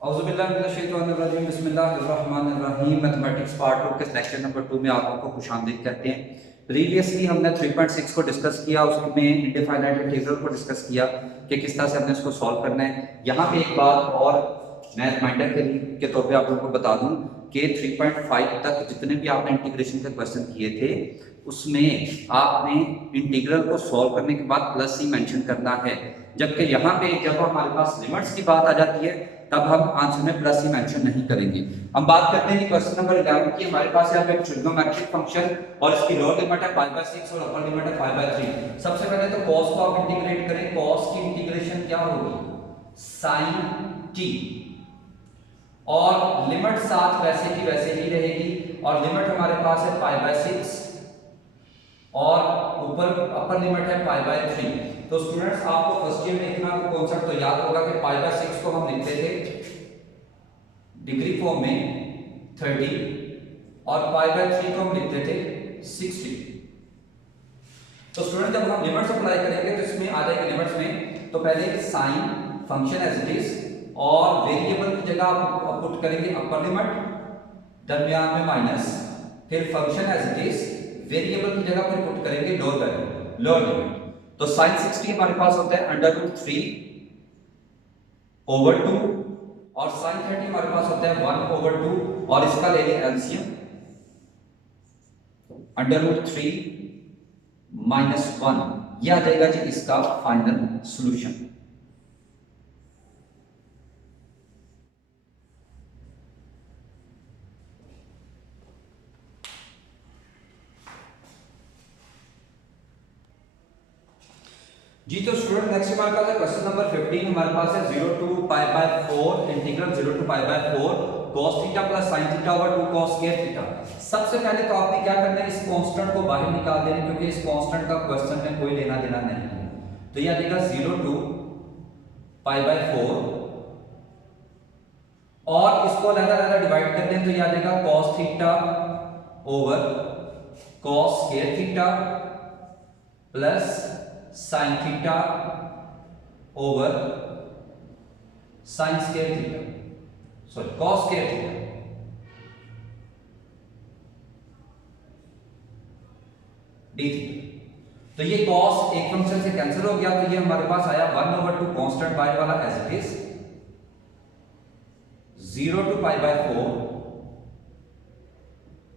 औज़ुबिल्लाहि बिस्मिल्लाहिर्रहमानिर्रहीम। Mathematics part 2 के lecture number 2 में आप लोगों को खुशामदीद कहते हैं। प्रीवियसली हमने 3.6 को डिस्कस किया, उसमें इंडेफिनाइट इंटीग्रल को डिस्कस किया कि किस तरह से हमने इसको सॉल्व करना है। यहाँ पे एक बात और मैं रिमाइंडर के तौर पे आप लोगों को बता दूं कि 3.5 तक जितने भी आपने इंटीग्रेशन के क्वेश्चन किए थे उसमें आपने इंटीग्रल को सॉल्व करने के बाद प्लस ही मेंशन करना है, जबकि यहाँ पे जब हमारे पास लिमिट्स की बात आ जाती है तब हम आंसर में प्लस ही मेंशन नहीं करेंगे। हम बात करते हैं क्वेश्चन नंबर 11 की। हमारे पास यहाँ पे एक ट्रिग्नोमेट्रिक फंक्शन और इसकी लोअर लिमिट है π/6 और अपर लिमिट है π/3। सबसे पहले तो cos को आप इंटीग्रेट करें। cos की इंटीग्रेशन क्या होगी? sin t, और लिमिट साथ वैसे की वैसे ही रहेगी और लिमिट हमारे पास है π/6 और ऊपर अपर लिमिट है π/3। तो स्टूडेंट्स आपको फर्स्ट ईयर में इतना कॉन्सेप्ट तो याद होगा कि π/6 को हम लिखते थे डिग्री फॉर्म में 30 और π/3 को हम लिखते थे 60। तो स्टूडेंट जब हम लिमिट्स अप्लाई करेंगे तो इसमें आ जाएगा लिमिट्स में तो पहले sine function as it is और वेरिएबल की जगह आप पुट करेंगे अपर लिमिट, दरमियान में माइनस, फिर function as it is, variable की जगह फिर पुट करेंगे लोअर लिमिट। तो sin 60 हमारे पास होता है √3/2 और sin 30 हमारे पास होता है 1/2 और इसका ले लें एलसीएम √3 - 1। यह आ जाएगा जी इसका फाइनल सॉल्यूशन। जी तो स्टूडेंट नेक्स्ट हमारे पास है क्वेश्चन नंबर 15। हमारे पास है 0 to π/4 integral 0 to π/4 cos theta plus sin theta over 2 cos square theta. सबसे पहले तो आपने क्या करना है, इस कांस्टेंट को बाहर निकाल देना, क्योंकि इस कांस्टेंट का क्वेश्चन में कोई लेना देना नहीं है। तो ये आ जाएगा 0 to π/4 और इसको अलग-अलग डिवाइड कर दें तो ये आ जाएगा cos theta over cos square theta plus sin theta over sin square theta, sorry cos square theta. D theta. तो ये cos एक फंक्शन से कैंसिल हो गया, तो ये हमारे पास आया 1/2 कांस्टेंट y वाला एज इट इज 0 to π/4।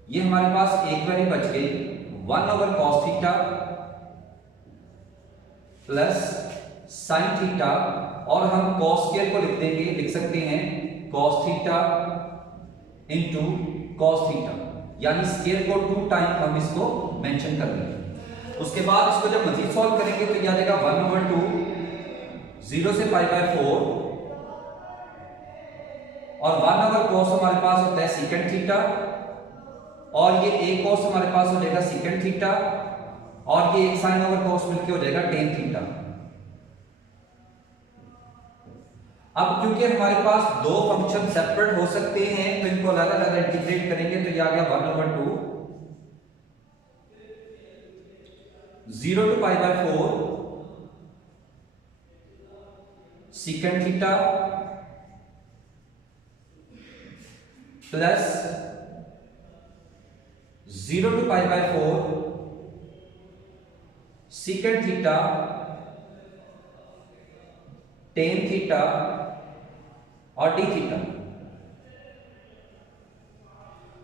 ये हमारे पास एक वैल्यू बच गई 1/cos theta plus sin theta और हम cos स्क्वायर को लिख सकते हैं cos theta into cos theta, यानी स्क्वायर को 2 टाइम हम इसको मेंशन कर देंगे। उसके बाद इसको जब मजीद सॉल्व करेंगे तो यह आ जाएगा 1/2 0 से π/4 और 1/cos हमारे पास होता है सेकंड थीटा और ये एक cos हमारे पास हो जाएगा सेकंड थीटा और ये एक sin ओवर cos मिलके हो जाएगा tan थीटा। अब क्योंकि हमारे पास दो फंक्शन सेपरेट हो सकते हैं तो इनको अलग-अलग इंटीग्रेट करेंगे तो ये आ गया 1/2 0 to π/4 second theta plus 0 to π/4 second theta tan theta और d थीटा।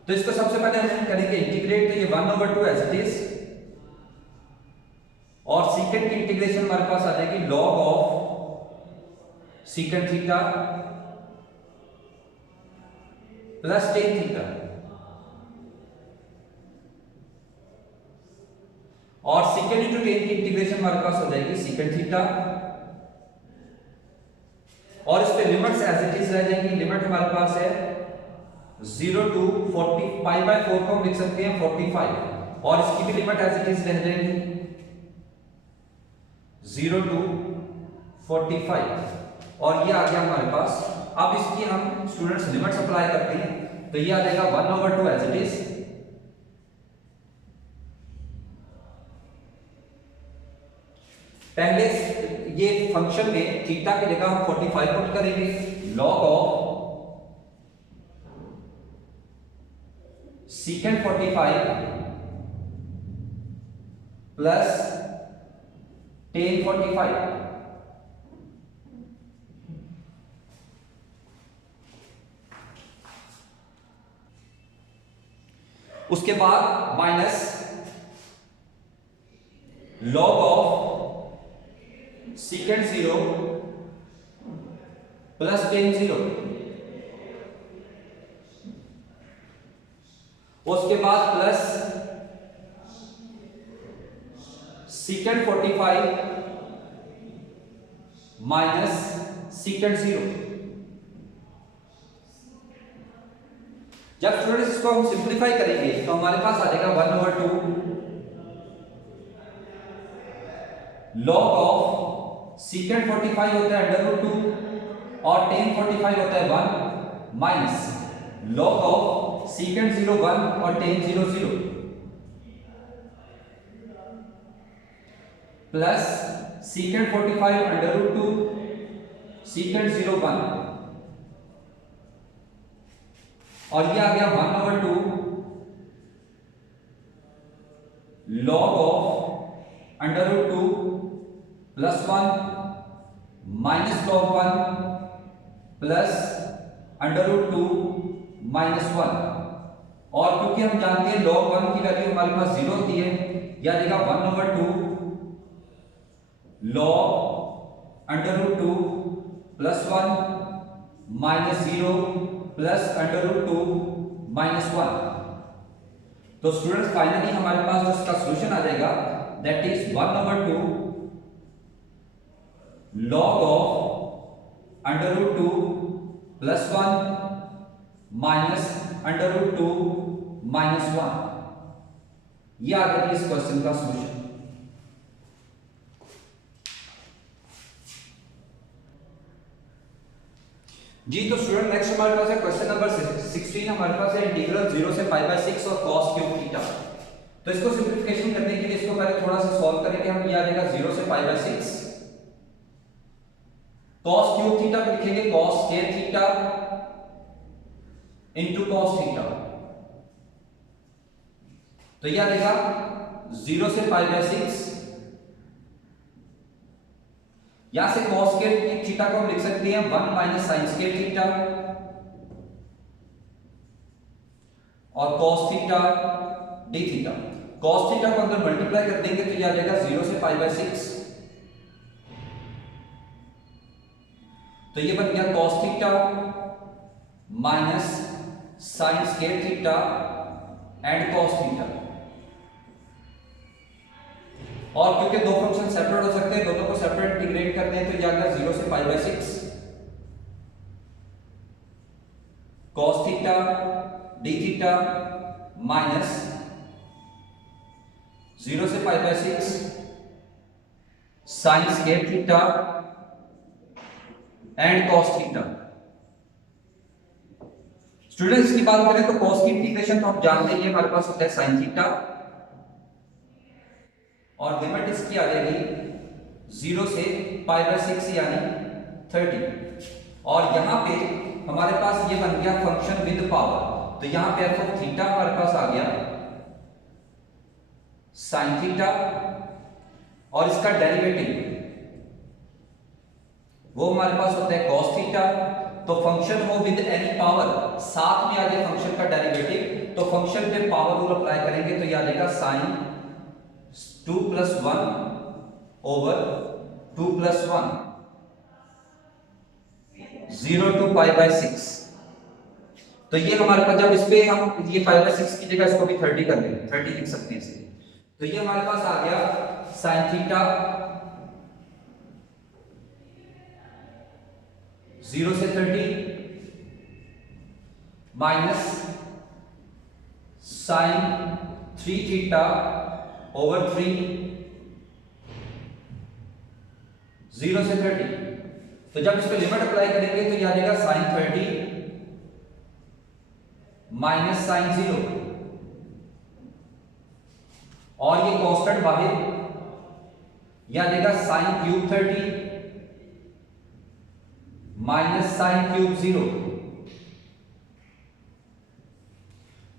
तो इसको सबसे पहले हम करेंगे इंटीग्रेट, तो ये 1/2 एज इट इज और सेकंड की इंटीग्रेशन हमारे पास आ जाएगी log of second theta plus tan theta और सेकंड इंटू tan की इंटीग्रेशन हमारे पास हो जाएगी सेकंड थीटा और इस पे लिमिट्स एज इट इज रह जाएंगी। लिमिट हमारे पास है 0 to 40 π/4 को हम लिख सकते हैं 45 और इसकी भी लिमिट एज इट इज रह जाएगी 0 to 45 और ये आ गया हमारे पास। अब इसकी हम स्टूडेंट्स लिमिट्स अप्लाई करते हैं तो ये आ जाएगा 1/2 एज इट इज पहले ये फंक्शन में थीटा की जगह हम 45 पुट करेंगे log of secant 45 plus tan 45। उसके बाद minus log of secant 0 plus tan 0। उसके बाद प्लस secant 45 माइनस secant 0। जब स्टूडेंट्स इसको हम सिंप्लीफाई करेंगे तो हमारे पास आ जाएगा 1/2 log ऑफ secant 45 होता है √2 और tan 45 होता है 1 माइनस log ऑफ secant 0 1 और tan 0 0 प्लस secant 45 √2 secant 0 1 और ये आ गया 1/2 log of √2 plus 1 minus log 1 plus √2 minus 1। और क्योंकि हम जानते हैं log 1 की वैल्यू हमारे पास 0 होती है, यह देगा 1/2 log √2 plus 1 minus 0 plus √2 minus 1। तो स्टूडेंट्स फाइनली हमारे पास जो इसका सॉल्यूशन आ जाएगा that is 1/2 log of √2 plus 1 minus √2 minus 1। ये आ गया इस क्वेश्चन का सॉल्यूशन। जी तो स्टूडेंट नेक्स्ट हमारे पास है क्वेश्चन नंबर 16। हमारे पास है इंटीग्रल 0 से π/6 और cos क्यूब थीटा। तो इसको सिंपलीफिकेशन करने के लिए इसको पहले थोड़ा सा सॉल्व करेंगे हम। ये आ जाएगा 0 से π/6 cos क्यूब थीटा को लिखेंगे cos square theta into cos theta. तो ये आ जाएगा 0 से π/6। यहां से cos स्क्वायर थीटा को हम लिख सकते हैं 1 माइनस sin स्क्वायर थीटा और cos theta d theta. cos theta को अंदर मल्टीप्लाई कर देंगे तो ये आ जाएगा 0 से π/6। तो ये बन गया cos theta minus sin square theta and cos theta. और क्योंकि दो फंक्शन सेपरेट हो सकते हैं, दोनों को सेपरेट इंटीग्रेट करते हैं तो ये आ गया 0 से π/6 cos theta d theta minus 0 से π/6 sin square theta and cos theta. Students की बात करें तो cos की इंटीग्रेशन तो हम जानते हैं हमारे पास होता है sin थीटा और लिमिट इसकी आ जाएगी 0 से π/6 यानी 30। और यहां पे हमारे पास ये बन गया फंक्शन विद पावर। तो यहां पे f ऑफ थीटा हमारे पास आ गया sin थीटा और इसका डेरिवेटिव वो हमारे पास होता है cos थीटा। तो फंक्शन हो विद एनी पावर, साथ में आ जाए फंक्शन का डेरिवेटिव, तो फंक्शन पे पावर रूल अप्लाई करेंगे तो ये आ जाएगा sin 2 + 1 ओवर 2 + 1 0 to π/6। तो ये हमारे पास जब इस पे हम ये π/6 की जगह इसको भी 30 कर देंगे, 30 लिख सकते हैं इसे। तो ये हमारे पास आ गया sin थीटा 0 से 30 माइनस sin 3 थीटा ओवर 3 0 से 30। तो जब इस पे लिमिट अप्लाई करेंगे तो यह आ जाएगा sin 30 माइनस sin 0 और ये कांस्टेंट बाहर यह आ जाएगा sin cube 30 minus sin cube 0।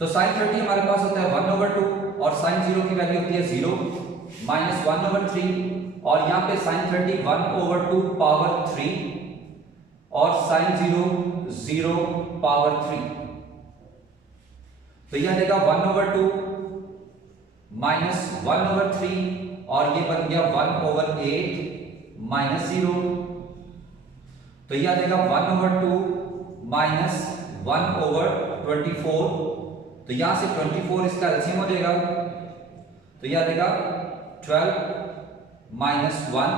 तो साइन 30 हमारे पास होता है 1/2 और साइन 0 की वैल्यू होती है 0 माइनस 1/3 और यहाँ पे साइन 30 1/2 पावर 3 और साइन 0 0 पावर 3। तो यह देगा 1/2 माइनस 1/3 और ये बन गया 1/8 माइनस 0। तो यह देगा 1/2 माइनस 1/24। तो यहां से 24 इसका एलसीएम हो जाएगा, तो यह देगा 12 माइनस 1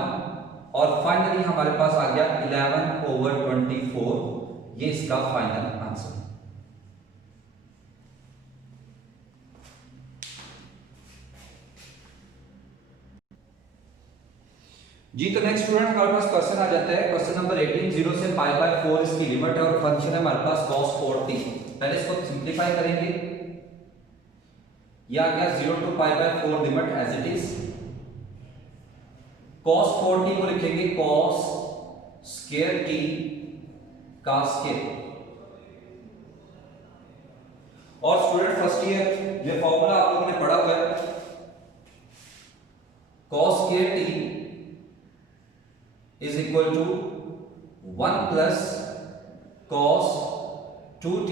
और फाइनली हमारे पास आ गया 11/24। ये इसका फाइनल आंसर है। जी तो नेक्स्ट स्टूडेंट हमारे पास क्वेश्चन आ जाता है क्वेश्चन नंबर 18। 0 से π/4 इसकी लिमिट है और फंक्शन है हमारे पास cos 4t। पहले इसको सिंपलीफाई करेंगे। यह आ गया 0 to π/4 limit as it is. cos 4t को लिखेंगे cos स्क्वायर t का स्क्वायर। और स्टूडेंट फर्स्ट ईयर ये फॉर्मूला आप लोगों ने पढ़ा हुआ है, cos square t is equal to 1 plus cos 2t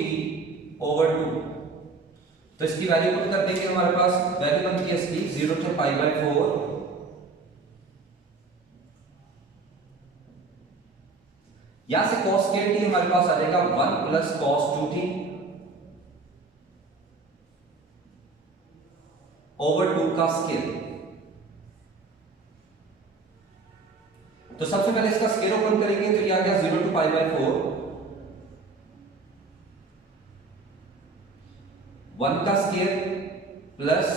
over 2। तो इसकी वैल्यू पुट कर देंगे, हमारे पास वैल्यू बनती है इसकी 0 से π/4 यहां से cos स्क्वायर t हमारे पास आ जाएगा 1 plus cos 2t over 2 का स्क्वायर। तो सबसे पहले इसका स्क्वायर ओपन करेंगे तो ये आ गया 0 to π/4 1 का square plus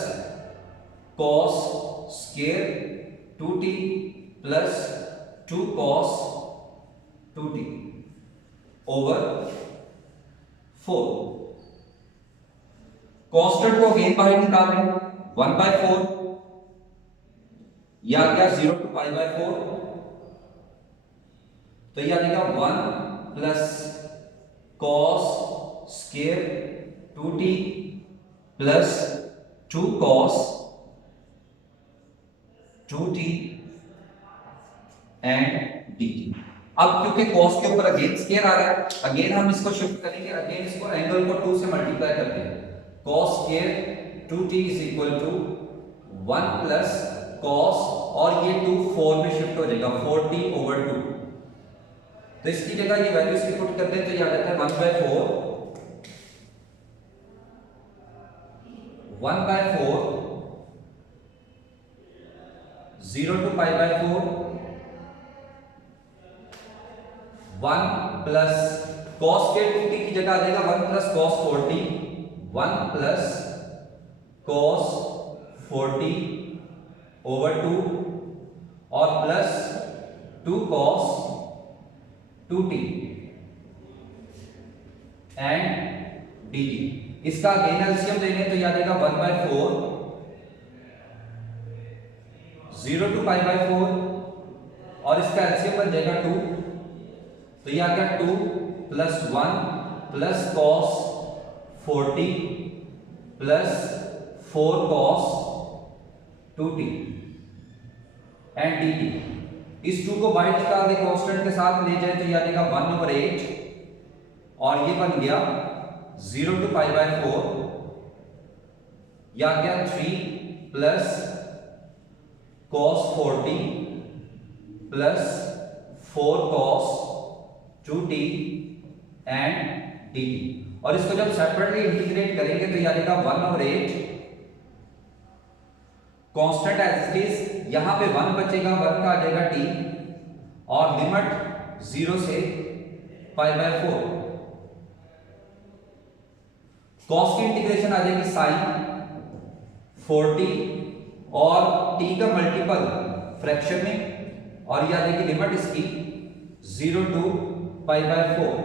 cos square 2t plus 2 cos 2t over 4। Constant को अगेन बाहर निकाल रहे हैं 1/4 यह आ गया 0 to π/4 तो यह आ जाएगा 1 plus cos square 2t plus 2 cos 2t and dt। अब क्योंकि cos के ऊपर अगेन स्क्वायर आ रहा है, अगेन हम इसको शिफ्ट करेंगे, अगेन इसको एंगल को 2 से मल्टीप्लाई करते हैं। cos square 2t is equal to 1 plus cos और ये 2 4 में शिफ्ट हो जाएगा 4t ओवर 2। तो इसकी जगह ये वैल्यू इसकी पुट कर दें तो ये आ जाता है 1/4 0 to π/4 1 प्लस cos के 2t की जगह आ जाएगा 1 plus cos 4t 1 plus cos 4t over 2 और plus 2 cos 2t and dt। इसका अगेन एलसीएम लेंगे तो याद आएगा 1/4 0 to π/4 और इसका एलसीएम बन जाएगा 2 तो ये आ गया 2 plus 1 plus cos 4t plus 4 cos 2t and dt। इस 2 को बाहर निकाल दे कांस्टेंट के साथ ले जाए तो ये आ जाएगा 1/8 और ये बन गया 0 to π/4 या गया 3 plus cos 4t plus 4 cos 2t and dt। और इसको जब सेपरेटली इंटीग्रेट करेंगे तो ये आ जाएगा 1/8 कांस्टेंट एज इट इज, यहां पे 1 बचेगा, 1 का आ जाएगा t और लिमिट 0 से π/4 cos की इंटीग्रेशन आ जाएगी sin 4t और t का मल्टीपल फ्रैक्शन में और ये आ जाएगी लिमिट इसकी 0 to π/4।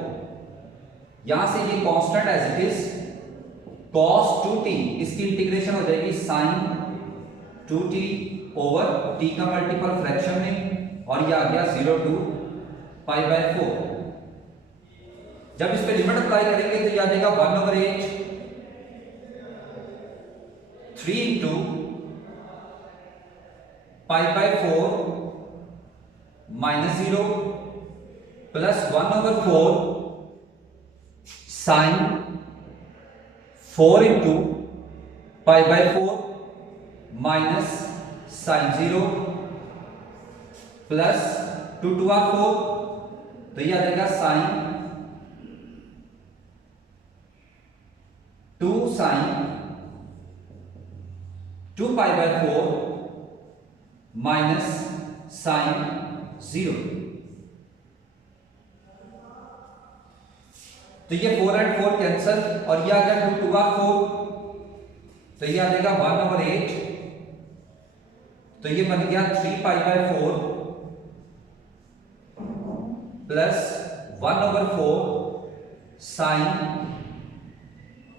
यहां से ये constant as it is cos 2t इसकी इंटीग्रेशन हो जाएगी sin 2t ओवर t का मल्टीपल फ्रैक्शन में और ये आ गया 0 to π/4। जब इस पे लिमिट अप्लाई करेंगे तो ये आ जाएगा 1/8 3 into pi bye 4 minus 0 plus 1/4 sine 4 into pi bye 4 minus sine 0 plus 2 2 are 4, तो यह आ जाएगा sine 2 sine 2 by bye 4 minus sine 0। तो ये 4 and 4 कैंसल और ये आ गया 2 2 आर 4, तो ये आ जाएगा 1/8, तो ये बन गया 3 pi bye 4 plus 1/4 sine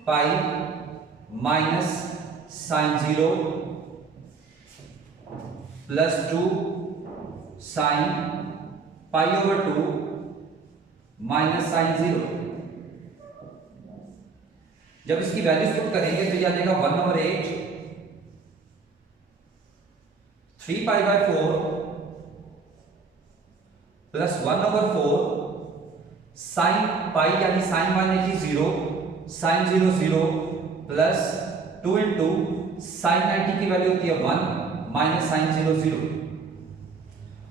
pi minus sine 0 plus 2 sine पाई/2 माइनस साइन 0। जब इसकी वैल्यू पुट करेंगे तो यह आ जाएगा 1/8 3 pi bye 4 plus 1/4 sine pi यानी sine 180 0 sine 0 0 plus 2 into sine 90 की वैल्यू होती है 1 माइनस साइन 0 0।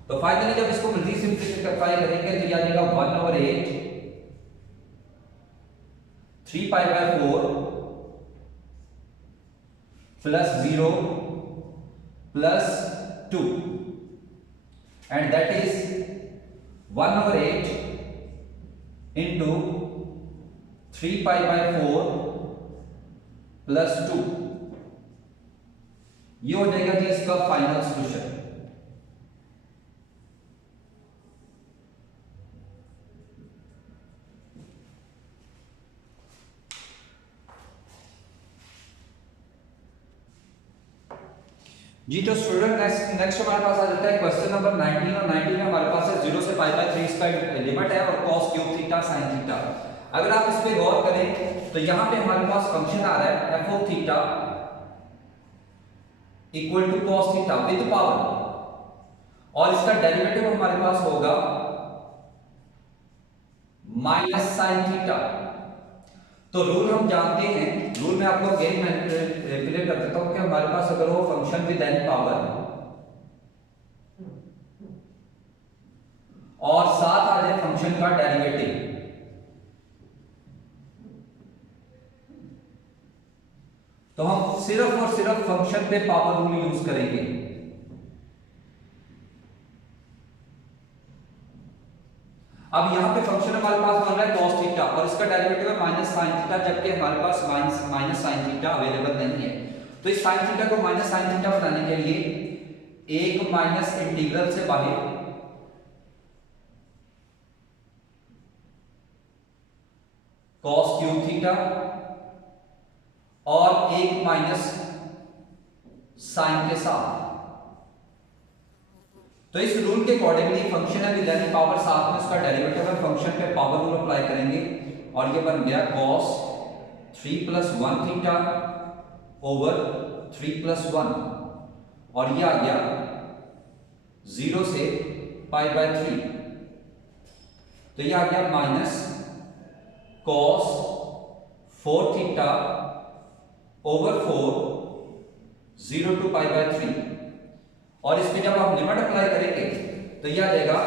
तो फाइनली जब इसको मल्टी सिंप्लीफाई करेंगे तो यह आ जाएगा 1/8 3 pi bye 4 plus 0 plus 2 and that is 1/8 into 3 pi bye 4 plus 2। ये हो जाएगा जी इसका फाइनल सॉल्यूशन। जी तो स्टूडेंट नेक्स्ट हमारे पास आ जाता है क्वेश्चन नंबर 19 और 19 में हमारे पास है 0 से पाई बाय 3 इसका लिमिट है और cos cube theta sin theta. अगर आप इस पे गौर करें तो यहां पे हमारे पास फंक्शन आ रहा है f of theta equal to cos theta with power और इसका डेरिवेटिव हमारे पास होगा माइनस sin थीटा। तो रूल हम जानते हैं, रूल में आपको अगेन मैनिपुलेट कर देता हूं कि हमारे पास अगर वो फंक्शन विद एन पावर और साथ आ जाए फंक्शन का डेरिवेटिव, तो हम सिर्फ और सिर्फ फंक्शन पे पावर रूल यूज करेंगे। अब यहां पे फंक्शन हमारे पास बन रहा है cos थीटा और इसका डेरिवेटिव है माइनस sin थीटा, जबकि हमारे पास माइनस sin थीटा अवेलेबल नहीं है। तो इस sin थीटा को माइनस sin थीटा बनाने के लिए एक माइनस इंटीग्रल से बाहर cos क्यूब थीटा और एक माइनस sin के साथ। तो इस रूल के अकॉर्डिंगली फंक्शन है विद एनी पावर, साथ में उसका डेरिवेटिव है, फंक्शन पे पावर रूल अप्लाई करेंगे और ये बन गया cos 3 + 1 थीटा ओवर 3 + 1 और ये आ गया 0 से पाई बाय 3, तो ये आ गया minus cos 4 theta over 4 0 to pi by 3 और इस पे जब आप लिमिट अप्लाई करेंगे तो यह आ जाएगा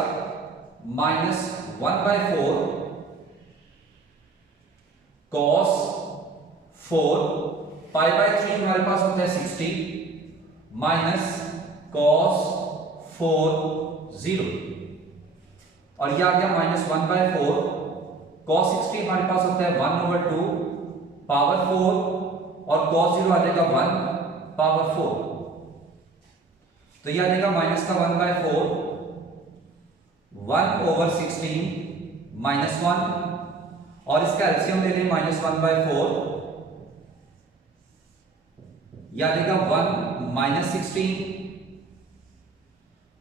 -1/4 cos 4 पाई बाय 3 हमारे पास होता है 60 माइनस cos 4 0 और यह आ गया -1/4 cos 60 हमारे पास होता है 1/2 पावर 4 और cos 0 आ जाएगा 1 पावर 4, तो यह आ जाएगा माइनस का 1/4 1/16 -1 और इसका एलसीएम ले लें -1/4 यह आ जाएगा 1 -16,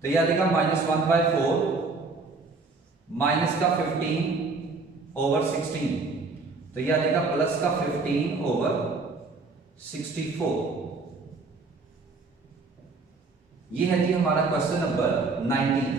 तो यह आ जाएगा -1/4 माइनस का 15/16, तो यह आ जाएगा प्लस का 15/64 ये है जी हमारा क्वेश्चन नंबर 19।